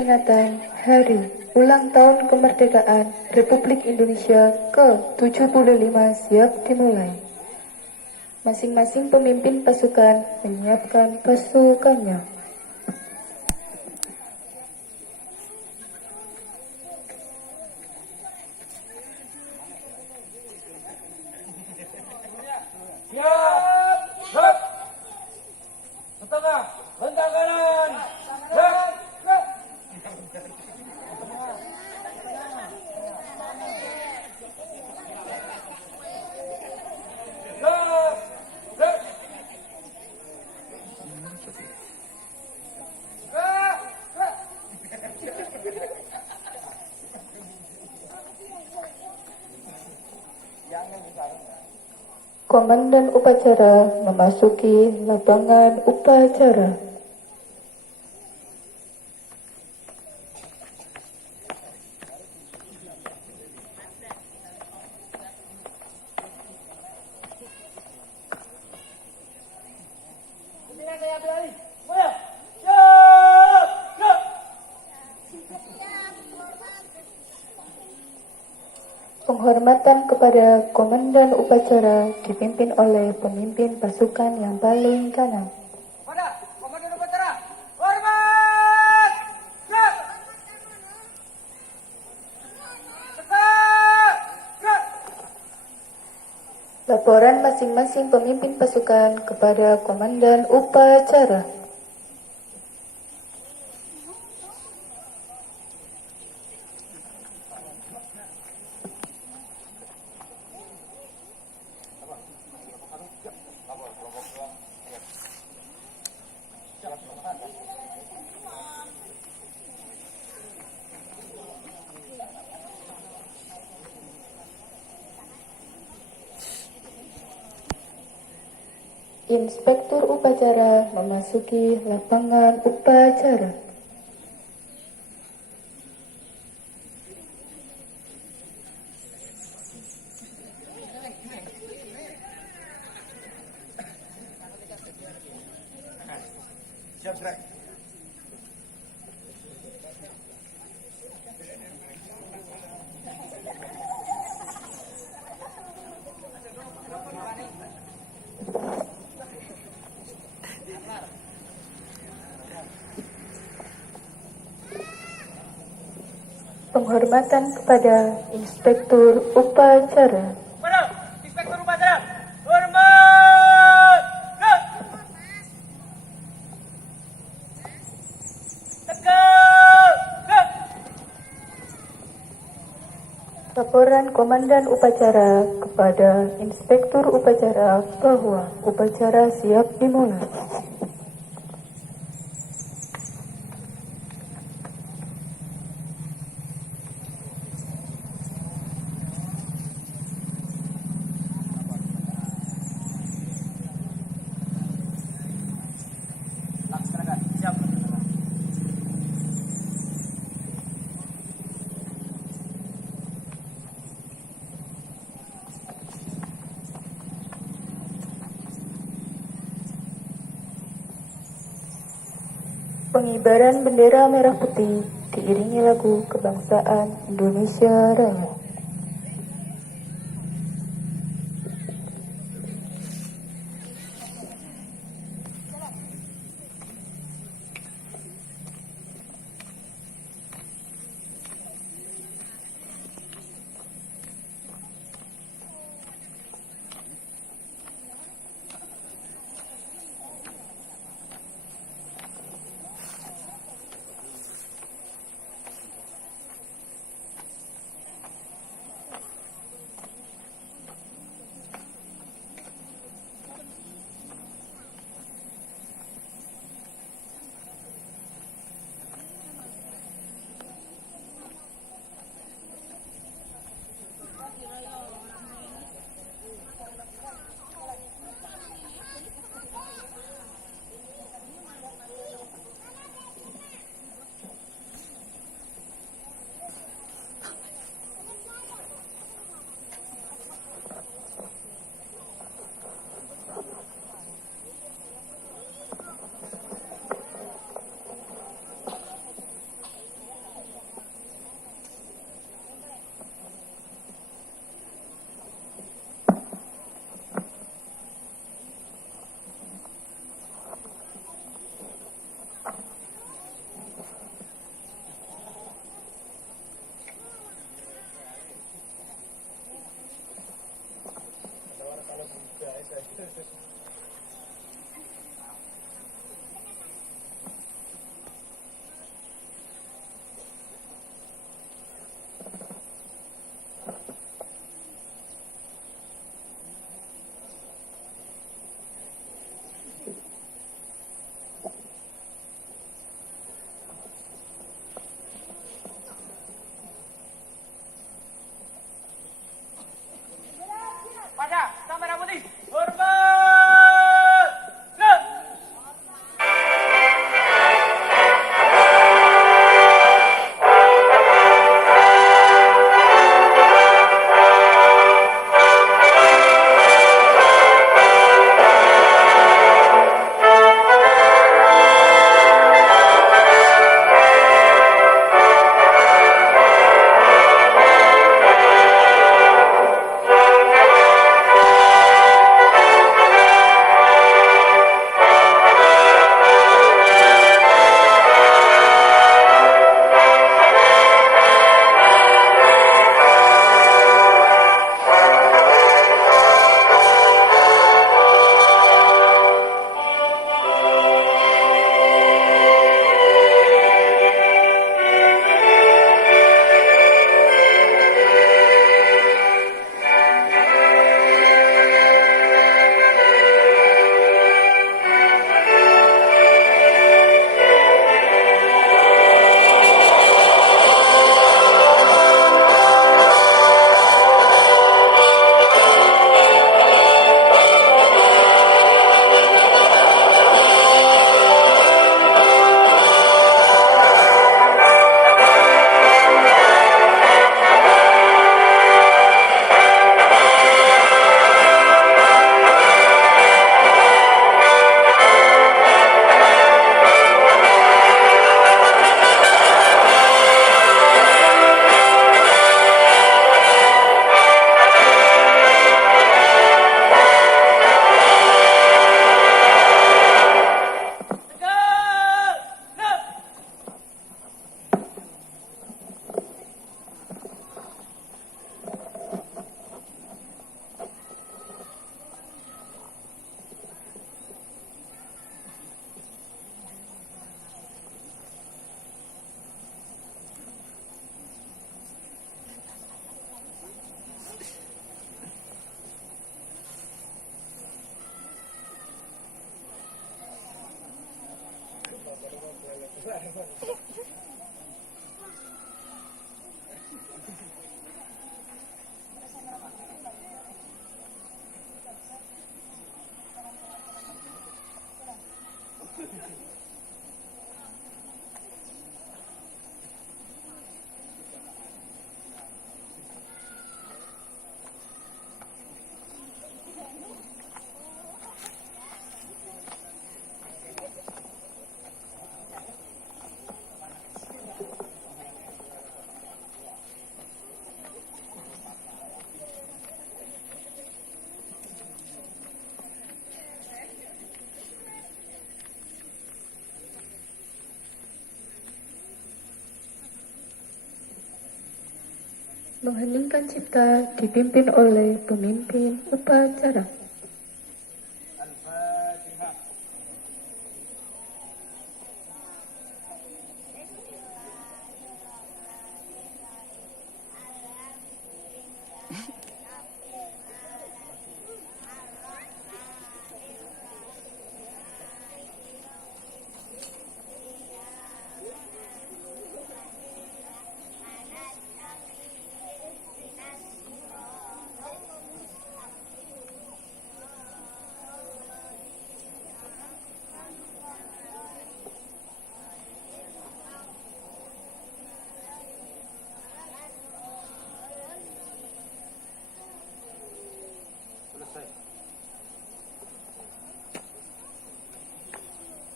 Peringatan Hari Ulang Tahun Kemerdekaan Republik Indonesia ke-75 siap dimulai. Masing-masing pemimpin pasukan menyiapkan pasukannya. Siap, tengah, hentak kanan, Komandan upacara memasuki lapangan upacara. Penghormatan kepada komandan upacara dipimpin oleh pemimpin pasukan yang paling kanan. pada komandan upacara, hormat, gerak, tegak, gerak. Laporan masing-masing pemimpin pasukan kepada komandan upacara. Inspektur upacara memasuki lapangan upacara. Siap, gerak. Penghormatan kepada Inspektur upacara. Pada inspektur upacara, hormat, gerak, tegak, gerak. Laporan komandan upacara kepada Inspektur upacara bahwa upacara siap dimulai. Laksanakan, siap. Pengibaran bendera merah putih diiringi lagu kebangsaan Indonesia Raya. Mengheningkan cipta dipimpin oleh pemimpin upacara. Al-Fatihah. Selesai.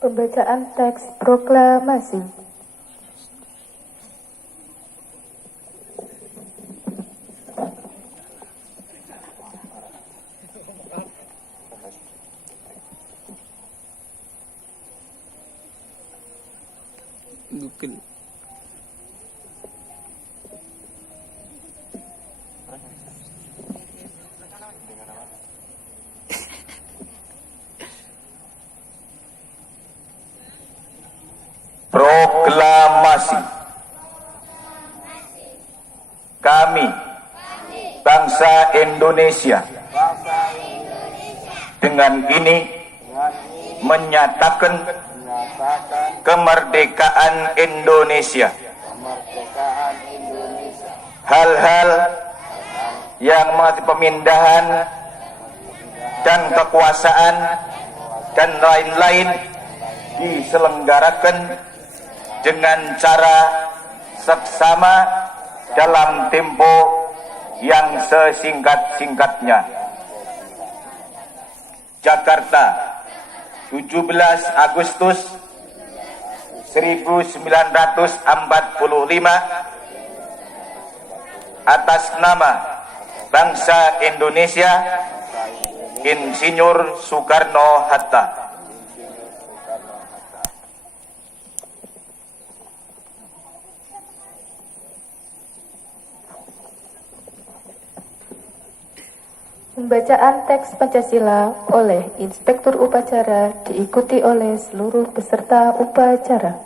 Pembacaan teks proklamasi. Google. Proklamasi. Kami, bangsa Indonesia, dengan ini menyatakan kemerdekaan Indonesia. Hal-hal yang mengenai pemindahan dan kekuasaan dan lain-lain diselenggarakan dengan cara seksama dalam tempo yang sesingkat-singkatnya. Jakarta, 17 Agustus 1945, atas nama bangsa Indonesia, Insinyur Soekarno-Hatta. Pembacaan teks Pancasila oleh Inspektur Upacara diikuti oleh seluruh peserta upacara.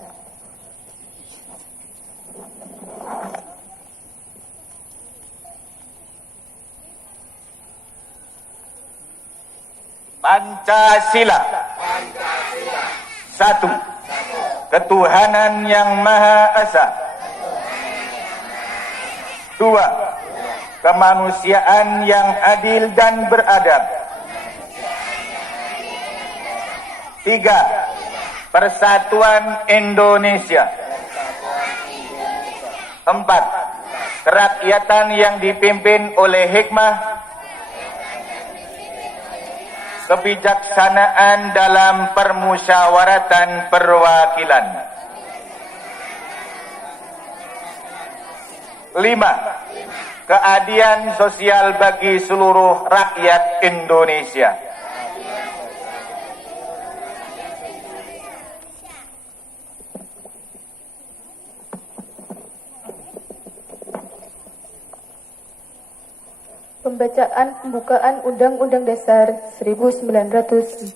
Pancasila. Satu, ketuhanan yang Maha Esa. Dua, kemanusiaan yang adil dan beradab. Tiga, persatuan Indonesia. Empat, kerakyatan yang dipimpin oleh hikmah, kebijaksanaan dalam permusyawaratan perwakilan. Lima, keadilan sosial bagi seluruh rakyat Indonesia. Pembacaan pembukaan Undang-Undang Dasar 1945.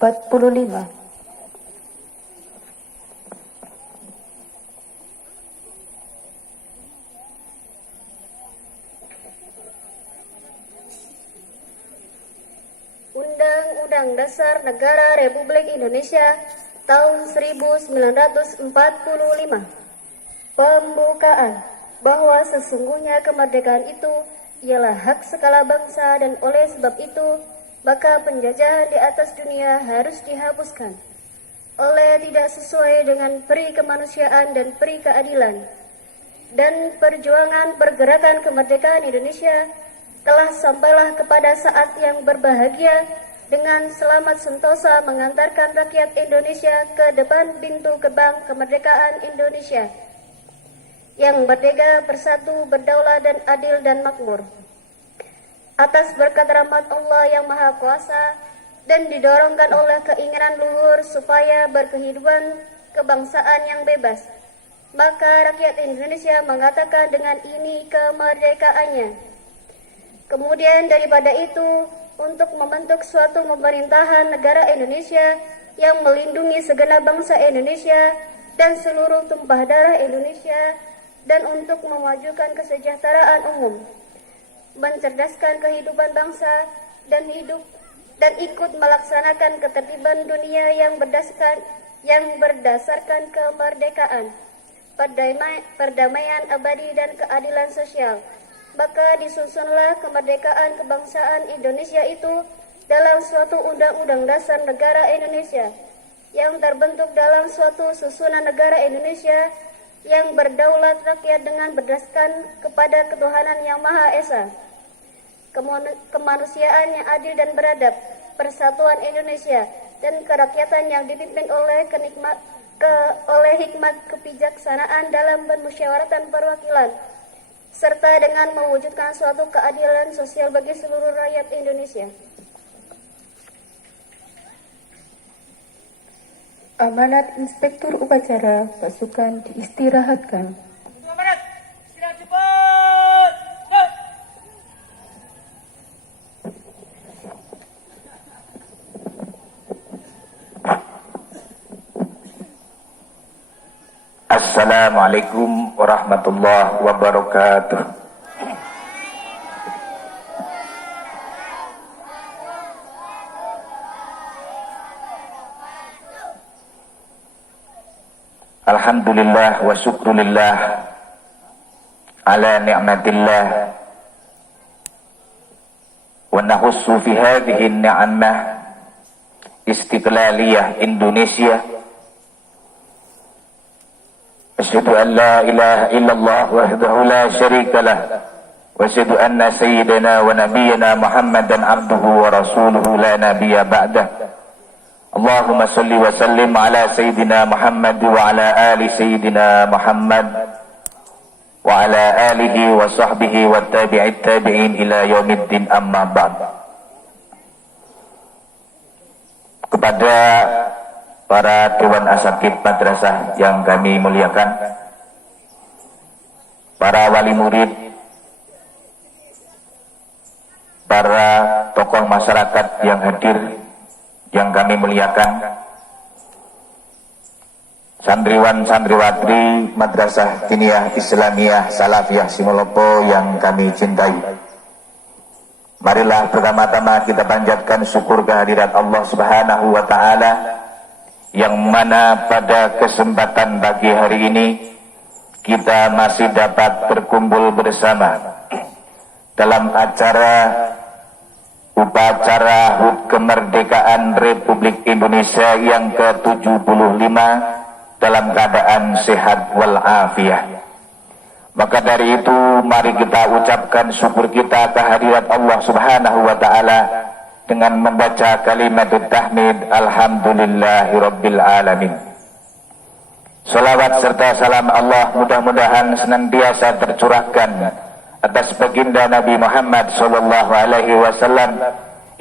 Undang-Undang Dasar Negara Republik Indonesia tahun 1945. Pembukaan bahwa sesungguhnya kemerdekaan itu ialah hak segala bangsa dan oleh sebab itu maka penjajahan di atas dunia harus dihapuskan oleh tidak sesuai dengan peri kemanusiaan dan peri keadilan. Dan perjuangan pergerakan kemerdekaan Indonesia telah sampailah kepada saat yang berbahagia dengan selamat sentosa mengantarkan rakyat Indonesia ke depan pintu gerbang kemerdekaan Indonesia yang merdeka, bersatu, berdaulat dan adil dan makmur. Atas berkat rahmat Allah yang Maha Kuasa dan didorongkan oleh keinginan luhur supaya berkehidupan kebangsaan yang bebas, maka rakyat Indonesia mengatakan dengan ini kemerdekaannya. Kemudian daripada itu, untuk membentuk suatu pemerintahan negara Indonesia yang melindungi segenap bangsa Indonesia dan seluruh tumpah darah Indonesia, dan untuk memajukan kesejahteraan umum, mencerdaskan kehidupan bangsa dan ikut melaksanakan ketertiban dunia yang berdasarkan kemerdekaan, perdamaian abadi dan keadilan sosial. Maka disusunlah kemerdekaan kebangsaan Indonesia itu dalam suatu undang-undang dasar negara Indonesia yang terbentuk dalam suatu susunan negara Indonesia yang berdaulat rakyat dengan berdasarkan kepada ketuhanan yang Maha Esa, kemanusiaan yang adil dan beradab, persatuan Indonesia, dan kerakyatan yang dipimpin oleh hikmat kebijaksanaan dalam permusyawaratan perwakilan, serta dengan mewujudkan suatu keadilan sosial bagi seluruh rakyat Indonesia. Amanat Inspektur Upacara Pasukan diistirahatkan. Untuk amanat. Istirahat cepat. Stop. Assalamualaikum warahmatullahi wabarakatuh. Alhamdulillah wa syukrulillah ala ni'matillah wa nahussu fi hadhihi ni'amah istiqlaliyah Indonesia. Asyhadu an la ilaha illallah wahdahu la syarika lah wa asyhadu anna sayyidana wa nabiyyana Muhammadan abduhu wa rasuluhu la nabiyya ba'dah. Allahumma salli wa sallim ala sayyidina Muhammad wa ala ali sayyidina Muhammad wa ala alihi wa sahbihi wa tabi'it tabi'in ila yaumiddin, amma ba'd. Kepada para Dewan Asatidz Madrasah yang kami muliakan, para wali murid, para tokoh masyarakat yang hadir yang kami muliakan, santriwan santriwatri Madrasah Diniyah Islamiyah Salafiyah Simolopo yang kami cintai. Marilah pertama-tama kita panjatkan syukur kehadirat Allah Subhanahu wa taala yang mana pada kesempatan pagi hari ini kita masih dapat berkumpul bersama dalam upacara HUT Kemerdekaan Republik Indonesia yang ke-75 dalam keadaan sehat walafiat. Maka dari itu mari kita ucapkan syukur kita kehadirat Allah Subhanahu wa taala dengan membaca kalimat tahmid alhamdulillahirabbil alamin. Salawat serta salam Allah mudah-mudahan senantiasa tercurahkan atas baginda Nabi Muhammad sallallahu alaihi wasallam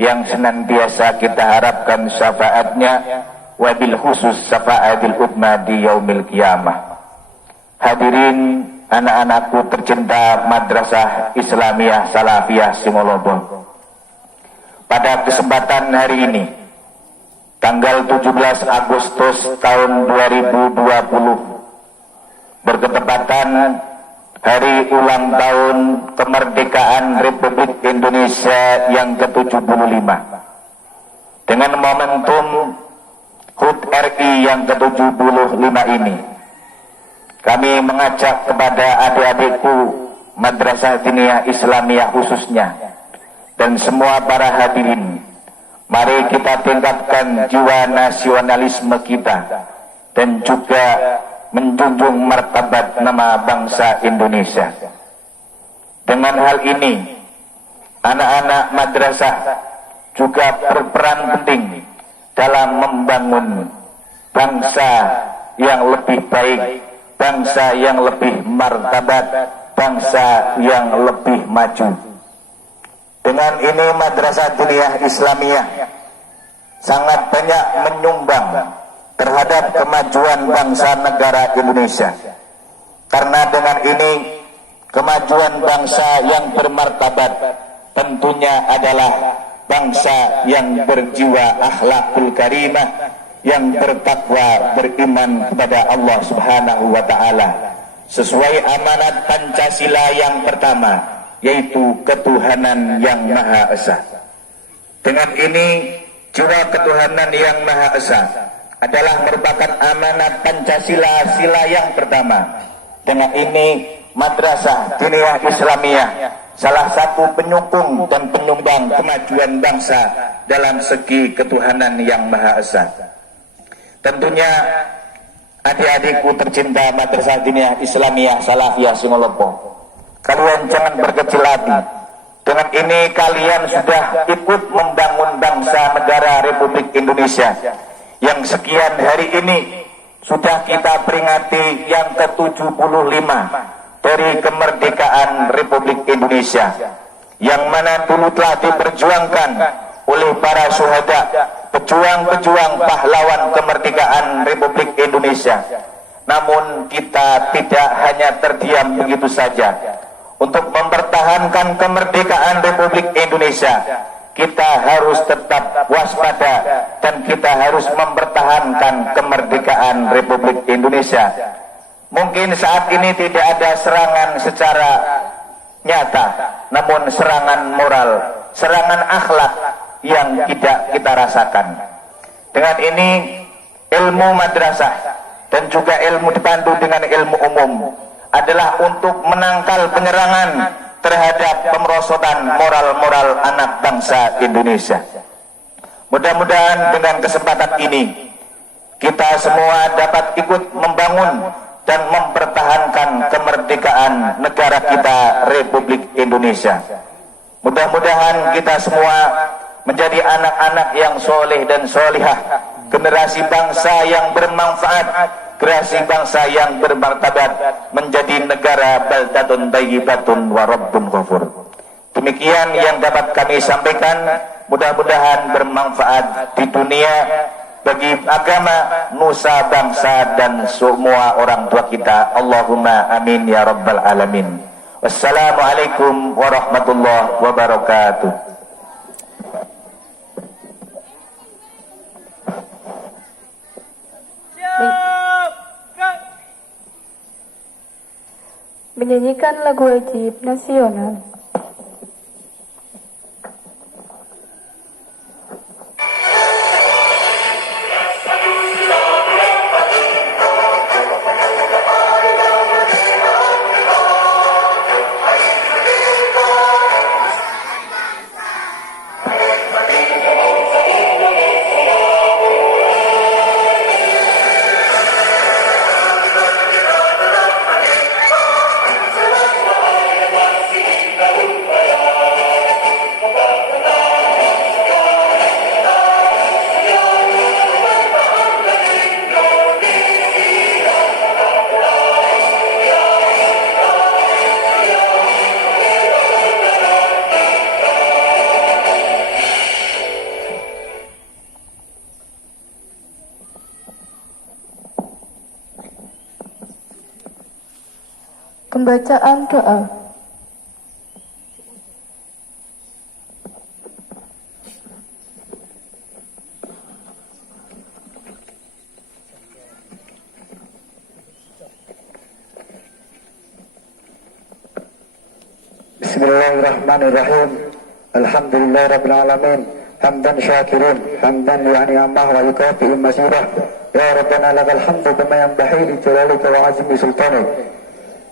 yang senantiasa kita harapkan syafaatnya, wabil khusus syafaatil ummah di yaumil qiyamah. Hadirin anak-anakku tercinta Madrasah Islamiyah Salafiyah Simolobo, pada kesempatan hari ini tanggal 17 Agustus tahun 2020 berketepatan hari ulang tahun kemerdekaan Republik Indonesia yang ke-75. Dengan momentum HUT RI yang ke-75 ini, kami mengajak kepada adik-adikku Madrasah Diniyah Islamiyah khususnya dan semua para hadirin, mari kita tingkatkan jiwa nasionalisme kita dan juga menjunjung martabat nama bangsa Indonesia. Dengan hal ini, anak-anak madrasah juga berperan penting dalam membangun bangsa yang lebih baik, bangsa yang lebih martabat, bangsa yang lebih maju. Dengan ini Madrasah Diniyah Islamiyah sangat banyak menyumbang terhadap kemajuan bangsa negara Indonesia, Karena dengan ini kemajuan bangsa yang bermartabat tentunya adalah bangsa yang berjiwa akhlakul karimah, yang bertakwa, beriman kepada Allah Subhanahu wa taala sesuai amanat Pancasila yang pertama, yaitu ketuhanan yang Maha Esa. Dengan ini jiwa ketuhanan yang Maha Esa adalah merupakan amanat Pancasila, sila yang pertama. Dengan ini Madrasah Diniyah Islamiyah salah satu penyokong dan penyumbang kemajuan bangsa dalam segi ketuhanan yang Maha Esa. Tentunya adik-adikku tercinta Madrasah Diniyah Islamiyah Salafiyah Singolopo, kalian jangan berkecil hati. Dengan ini kalian sudah ikut membangun bangsa negara Republik Indonesia yang sekian hari ini sudah kita peringati yang ke-75 dari kemerdekaan Republik Indonesia, yang mana dulu telah diperjuangkan oleh para syuhada, pejuang-pejuang pahlawan kemerdekaan Republik Indonesia. Namun kita tidak hanya terdiam begitu saja. Untuk mempertahankan kemerdekaan Republik Indonesia, kita harus tetap waspada dan kita harus mempertahankan kemerdekaan Republik Indonesia. Mungkin saat ini tidak ada serangan secara nyata, namun serangan moral, serangan akhlak yang tidak kita rasakan. Dengan ini ilmu madrasah dan juga ilmu dipandu dengan ilmu umum adalah untuk menangkal penyerangan terhadap pemerosotan moral-moral anak bangsa Indonesia. Mudah-mudahan dengan kesempatan ini kita semua dapat ikut membangun dan mempertahankan kemerdekaan negara kita Republik Indonesia. Mudah-mudahan kita semua menjadi anak-anak yang soleh dan solihah, generasi bangsa yang bermanfaat, generasi bangsa yang bermartabat, menjadi negara baldatun thayyibatun wa rabbun ghafur. Demikian yang dapat kami sampaikan, mudah-mudahan bermanfaat di dunia bagi agama, nusa bangsa dan semua orang tua kita. Allahumma amin ya rabbal alamin. Wassalamualaikum warahmatullahi wabarakatuh. Menyanyikan lagu wajib nasional. Pembacaan doa. Bismillahirrahmanirrahim. Alhamdulillah rabbil alamin. Hamdan syakirin, hamdan li'ani'amah wa yukafi'in masirah. Ya Rabbana lakal hamdu kama yanbaghi li jalalika wa azmi sultanik.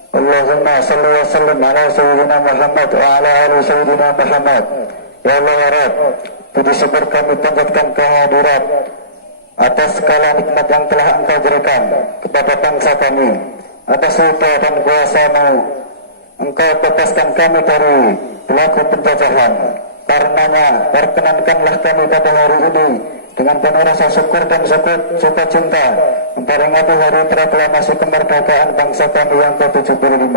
Allahumma salli wa sallim ala sayyidina Muhammad wa ala ali sayyidina Muhammad. Ya Allah ya Rabb, puji syukur kami panjatkan kehadirat atas segala nikmat yang telah Engkau berikan kepada bangsa kami. Atas ridha dan kuasa-Mu Engkau bebaskan kami dari pelaku penjajahan. Karenanya perkenankanlah kami pada hari ini dengan penuh rasa syukur dan sukacita memperingati hari proklamasi kemerdekaan bangsa kami yang ke-75.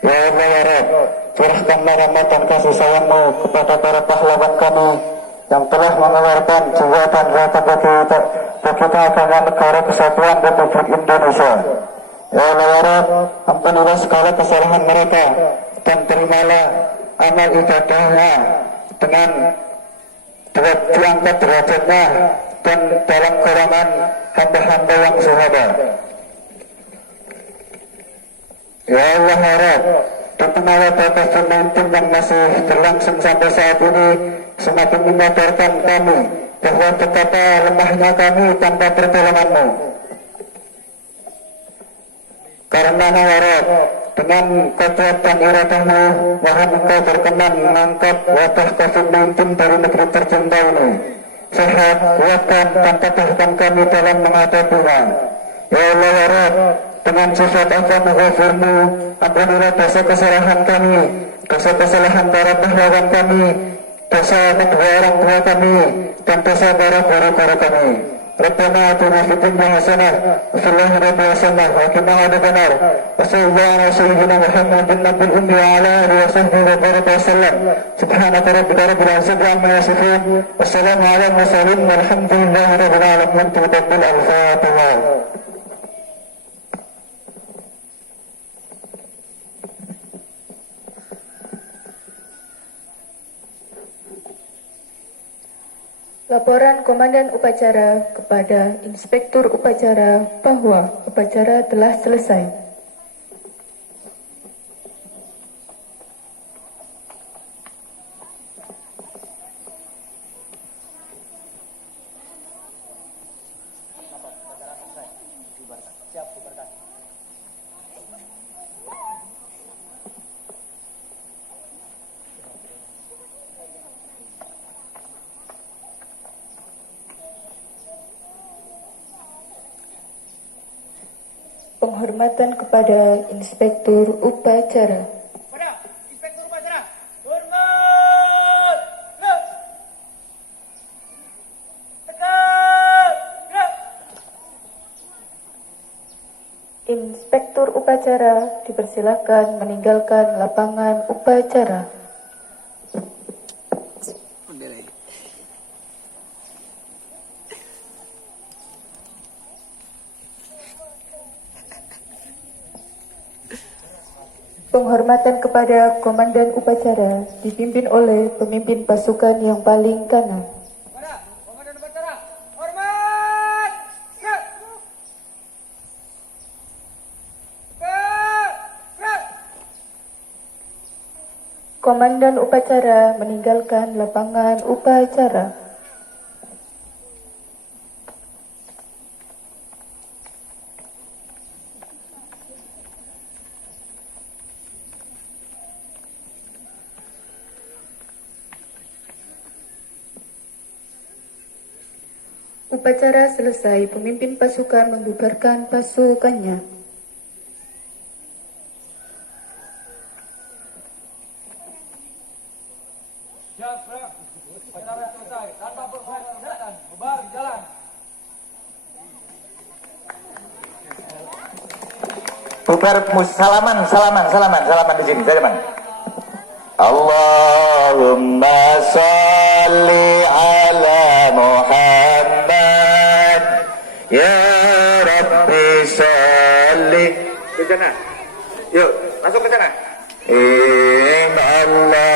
Ya Allah ya Rabb, curahkanlah rahmat dan kasih sayang-Mu kepada para pahlawan kami yang telah mengeluarkan jiwa dan raga bagi kita akan negara kesatuan Republik Indonesia. Ya Allah ya Rabb, ampunilah segala kesalahan mereka dan terimalah amal ibadahnya dengan diangkat derajatnya dan dalam golongan hamba-hamba yang syuhada. Ya Allah ya Rabb, di tengah wabah COVID-19 yang masih berlangsung sampai saat ini semakin menyadarkan kami bahwa betapa lemahnya kami tanpa pertolongan-Mu. Karena ya Rabb, dengan kodrat dan iradahmu, mohon Engkau berkenan mengangkat wabah COVID-19 dari negeri tercinta ini. Sehat, kuatkan dan teguhkan kami dalam menghadapinya. Ya Allah ya Rabb, dengan sifat Al-Ghafur-Mu, ampunilah dosa kesalahan kami, dosa kesalahan para pahlawan kami, dosa kedua orang tua kami, dan dosa para guru-guru kami. Rabbana atina fid dunya hasanah wa fil akhirati hasanah wa qina adzabannar. Wa sallallahu ala sayyidina Muhammadin nabiyil ummi wa ala alihi wa sahbihi wa baraka wa sallam. Subhanaka rabbika rabbil izzati amma yasifun. Wassalamu ala mursalin walhamdulillahi rabbil alamin. Taqabbal al-Fatihah. Laporan Komandan Upacara kepada Inspektur Upacara bahwa upacara telah selesai. Penghormatan kepada Inspektur Upacara. Pada Inspektur Upacara. Hormat. Gerak. Tegak. Gerak. Inspektur Upacara dipersilakan meninggalkan lapangan upacara. Udah lagi. Penghormatan kepada Komandan Upacara dipimpin oleh pemimpin pasukan yang paling kanan. Pada Komandan Upacara. Hormat. Gerak. Tegak. Gerak. Komandan Upacara meninggalkan lapangan upacara. Upacara selesai, pemimpin pasukan membubarkan pasukannya. Siap, gerak. Upacara selesai. Tanpa perkhidmatan. Bubar jalan. Bubar salaman di sini, salaman. Allahumma salli ala Muhammad ya Rabbi salli. Ke sana. Yuk, masuk ke sana. Allah